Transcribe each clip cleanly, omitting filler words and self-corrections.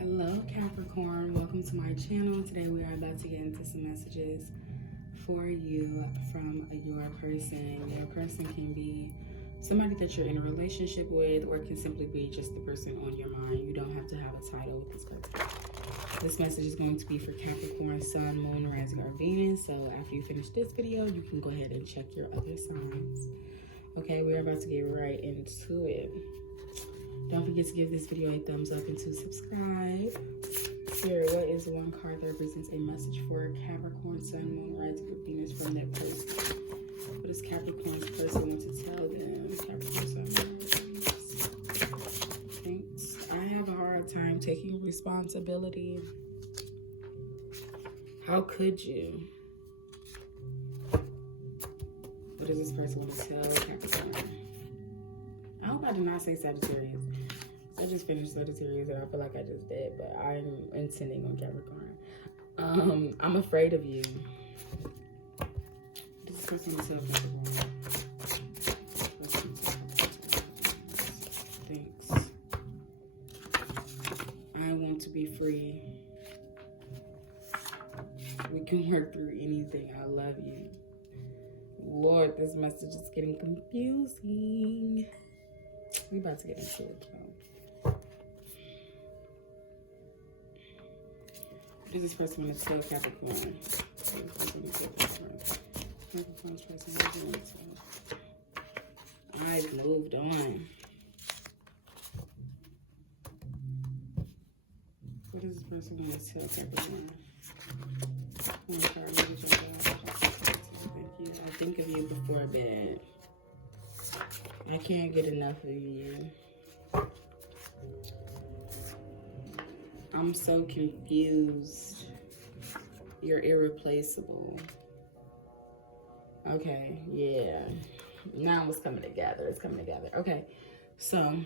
Hello Capricorn, welcome to my channel. Today we are about to get into some messages for you from your person. Your person can be somebody that you're in a relationship with, or it can simply be just the person on your mind. You don't have to have a title with this person. This message is going to be for Capricorn, Sun, Moon, Rising, or Venus. So after you finish this video, you can go ahead and check your other signs. Okay, we're about to get right into it. Don't forget to give this video a thumbs up and to subscribe. Spirit, what is one card that represents a message for Capricorn, Sun, Moon, Rising, or Venus from that person? What does Capricorn's person want to tell them? Capricorn, Sun, Moon, Rising. Thanks. I have a hard time taking responsibility. How could you? What does this person want to tell Capricorn? I hope I did not say Sagittarius. I just finished Sagittarius and I feel like I just did, but I'm intending on Capricorn. I'm afraid of you. This person want to tell Capricorn. Thanks. I want to be free. We can work through anything. I love you. Lord, this message is getting confusing. We about to get into it, though. What does this person want to tell Capricorn? Capricorn's person wants to. I've moved on. What does this person want to tell Capricorn? Thank you. I think of you before bed. I can't get enough of you. I'm so confused. You're irreplaceable. Okay, yeah. Now it's coming together. It's coming together. Okay, so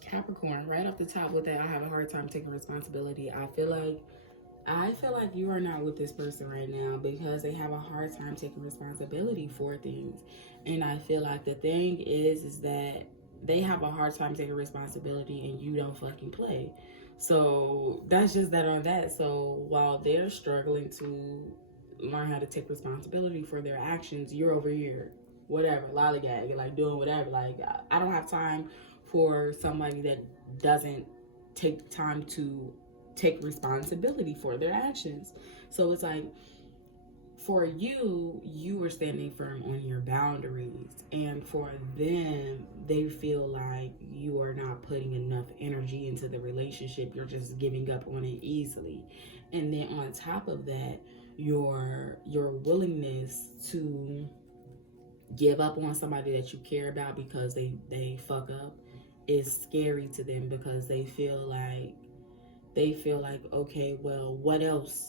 Capricorn, right off the top with that, I have a hard time taking responsibility. I feel like you are not with this person right now because they have a hard time taking responsibility for things. And I feel like the thing is that they have a hard time taking responsibility and you don't fucking play. So that's just that on that. So while they're struggling to learn how to take responsibility for their actions, you're over here, whatever, lollygagging, like doing whatever. Like, I don't have time for somebody that doesn't take time to take responsibility for their actions. So it's like, for you are standing firm on your boundaries, and for them, they feel like you are not putting enough energy into the relationship. You're just giving up on it easily. And then on top of that, your willingness to give up on somebody that you care about because they fuck up is scary to them, because they feel like, okay, well, what else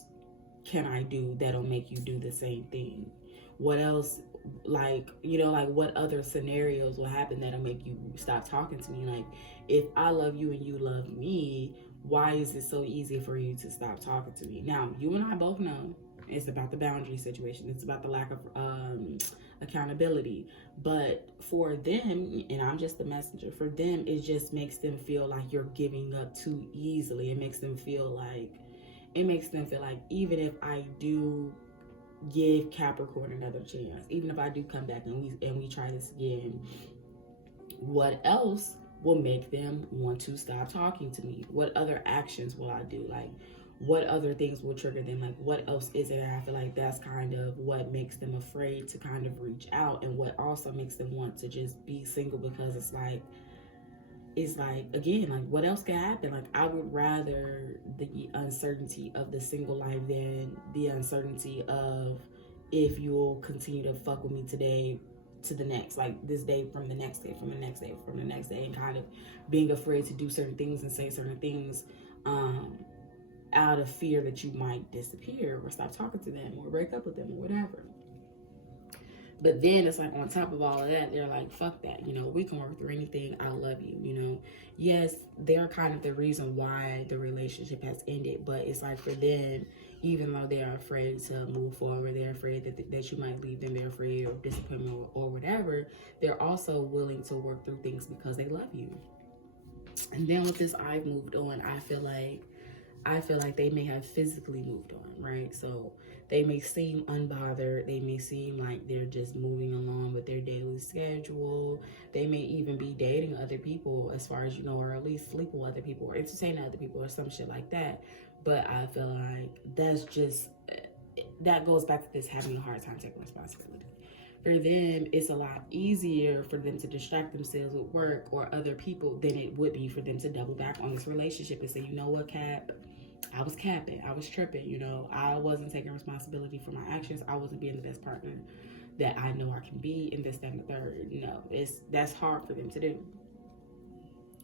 can I do that'll make you do the same thing? What else, like, you know, like what other scenarios will happen that'll make you stop talking to me? Like, if I love you and you love me, why is it so easy for you to stop talking to me? Now, you and I both know it's about the boundary situation. It's about the lack of accountability. But for them, and I'm just the messenger, for them, it just makes them feel like you're giving up too easily. It makes them feel like, even if I do give Capricorn another chance, even if I do come back and we try this again, what else will make them want to stop talking to me? What other actions will I do? Like, what other things will trigger them? Like, what else is it? I feel like that's kind of what makes them afraid to kind of reach out, and what also makes them want to just be single, because it's like, again, like, what else could happen? Like, I would rather the uncertainty of the single life than the uncertainty of if you'll continue to fuck with me today to the next, like this day from the next day, from the next day, from the next day, and kind of being afraid to do certain things and say certain things out of fear that you might disappear or stop talking to them or break up with them or whatever. But then it's like, on top of all of that, they're like, fuck that, you know, we can work through anything. I love you, you know. Yes, they're kind of the reason why the relationship has ended, but it's like, for them, even though they are afraid to move forward, they're afraid that you might leave them, they're afraid of disappointment or whatever, they're also willing to work through things because they love you. And then with this I've moved on, I feel like they may have physically moved on, right? So they may seem unbothered. They may seem like they're just moving along with their daily schedule. They may even be dating other people, as far as you know, or at least sleeping with other people or entertaining other people or some shit like that. But I feel like that goes back to this having a hard time taking responsibility. For them, it's a lot easier for them to distract themselves with work or other people than it would be for them to double back on this relationship and say, you know what, Cap, I was capping, I was tripping, you know, I wasn't taking responsibility for my actions, I wasn't being the best partner that I know I can be, and this, that, and the third. No, that's hard for them to do.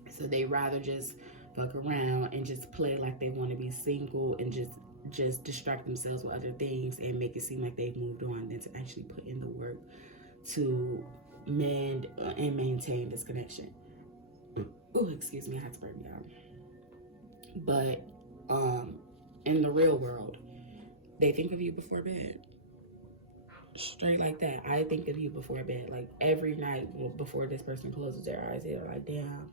So they rather just fuck around and just play like they want to be single and just distract themselves with other things and make it seem like they've moved on than to actually put in the work to mend and maintain this connection. Oh, excuse me, I had to burp me out. But in the real world, they think of you before bed. Straight like that. I think of you before bed. Like every night before this person closes their eyes, they're like, damn,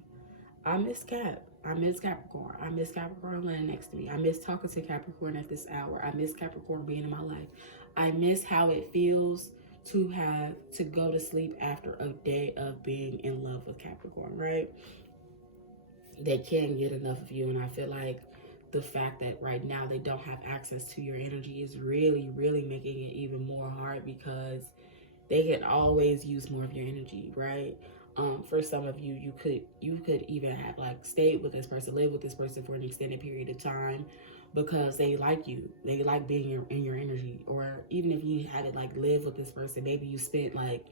I miss Cap. I miss Capricorn. I miss Capricorn laying next to me. I miss talking to Capricorn at this hour. I miss Capricorn being in my life. I miss how it feels to have to go to sleep after a day of being in love with Capricorn, right? They can't get enough of you. And I feel like the fact that right now they don't have access to your energy is really, really making it even more hard, because they can always use more of your energy, right? For some of you, you could even have like stayed with this person, live with this person for an extended period of time because they like you. They like being in your energy. Or even if you haven't like lived with this person, maybe you spent like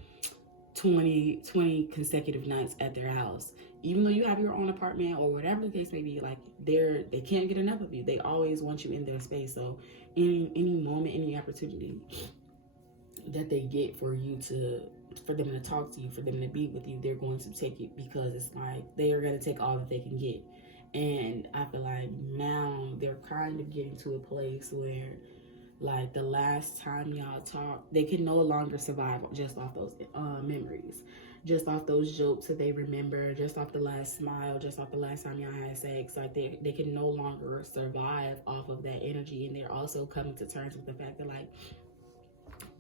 20 consecutive nights at their house. Even though you have your own apartment or whatever the case may be, like they can't get enough of you. They always want you in their space. So any moment, any opportunity that they get for them to talk to you, for them to be with you, they're going to take it, because it's like they are going to take all that they can get. And I feel like now they're kind of getting to a place where, like, the last time y'all talked, they can no longer survive just off those memories, just off those jokes that they remember, just off the last smile, just off the last time y'all had sex. Like they can no longer survive off of that energy. And they're also coming to terms with the fact that, like,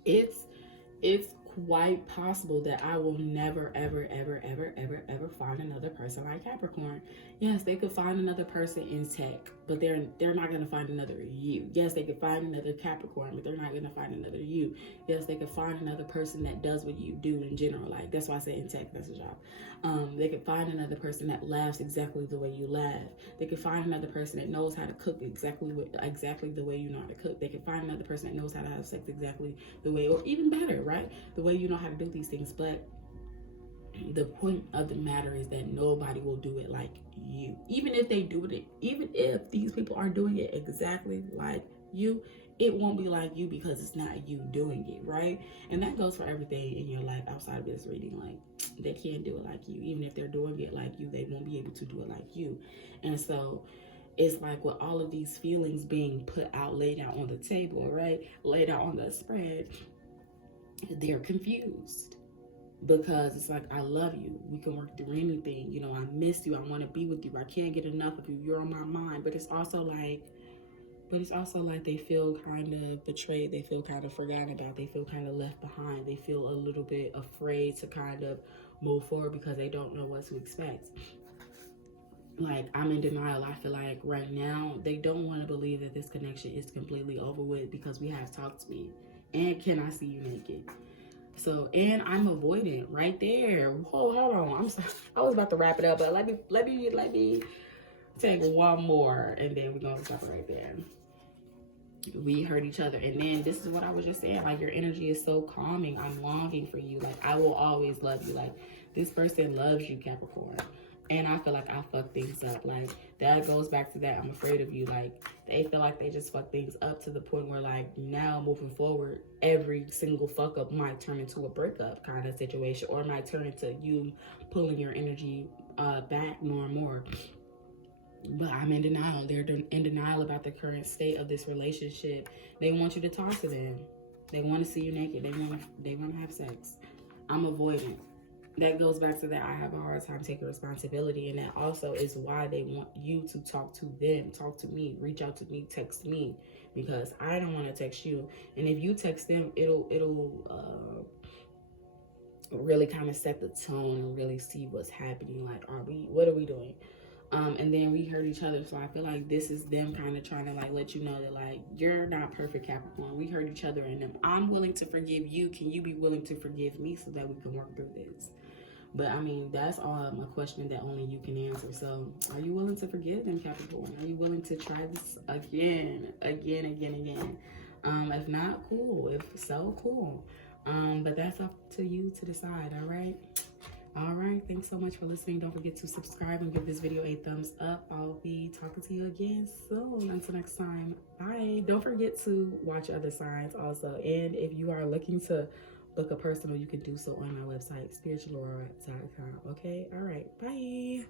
it's quite possible that I will never, ever, ever, ever, ever, ever find another person like Capricorn. Yes, they could find another person in tech, but they're not going to find another you. Yes, they could find another Capricorn, but they're not going to find another you. Yes, they could find another person that does what you do in general. Like, that's why I say in tech, that's a job. They could find another person that laughs exactly the way you laugh. They could find another person that knows how to cook exactly the way you know how to cook. They could find another person that knows how to have sex exactly the way, or even better, right? The way you know how to do these things. But the point of the matter is that nobody will do it like you. Even if they do it, even if these people are doing it exactly like you, it won't be like you because it's not you doing it, right? And that goes for everything in your life outside of this reading. Like, they can't do it like you. Even if they're doing it like you, they won't be able to do it like you. And so it's like with all of these feelings being put out, laid out on the table, right? Laid out on the spread, they're confused. Because it's like, I love you. We can work through anything. You know, I miss you. I want to be with you. I can't get enough of you. You're on my mind. But it's also like they feel kind of betrayed. They feel kind of forgotten about. They feel kind of left behind. They feel a little bit afraid to kind of move forward because they don't know what to expect. Like, I'm in denial. I feel like right now they don't want to believe that this connection is completely over with because we have talked to me. And can I see you naked? So, and I'm avoidant right there. Whoa, hold on. I was about to wrap it up, but let me take one more, and then we're gonna stop right there. We hurt each other, and then this is what I was just saying. Like, your energy is so calming. I'm longing for you. Like, I will always love you. Like, this person loves you, Capricorn. And I feel like I fuck things up. Like, that goes back to that I'm afraid of you. Like, they feel like they just fuck things up to the point where, like, now moving forward, every single fuck up might turn into a breakup kind of situation, or might turn into you pulling your energy back more and more. But I'm in denial. They're in denial about the current state of this relationship. They want you to talk to them. They want to see you naked. They want to have sex. I'm avoidant. that goes back to that I have a hard time taking responsibility, and that also is why they want you to talk to them, talk to me, reach out to me, text me, because I don't want to text you. And if you text them, it'll really kind of set the tone and really see what's happening. Like, what are we doing? And then we hurt each other. So I feel like this is them kind of trying to like let you know that like, you're not perfect, Capricorn. We hurt each other, and I'm willing to forgive you. Can you be willing to forgive me so that we can work through this? But I mean, that's all a question that only you can answer. So are you willing to forgive them, Capricorn? Are you willing to try this again? If not, cool. If so, cool. But that's up to you to decide. All right, thanks so much for listening. Don't forget to subscribe and give this video a thumbs up. I'll be talking to you again soon. Until next time, bye. Don't forget to watch other signs also. And if you are looking to book a personal, you can do so on my website, SpiritualAurora.com. Okay, all right, bye.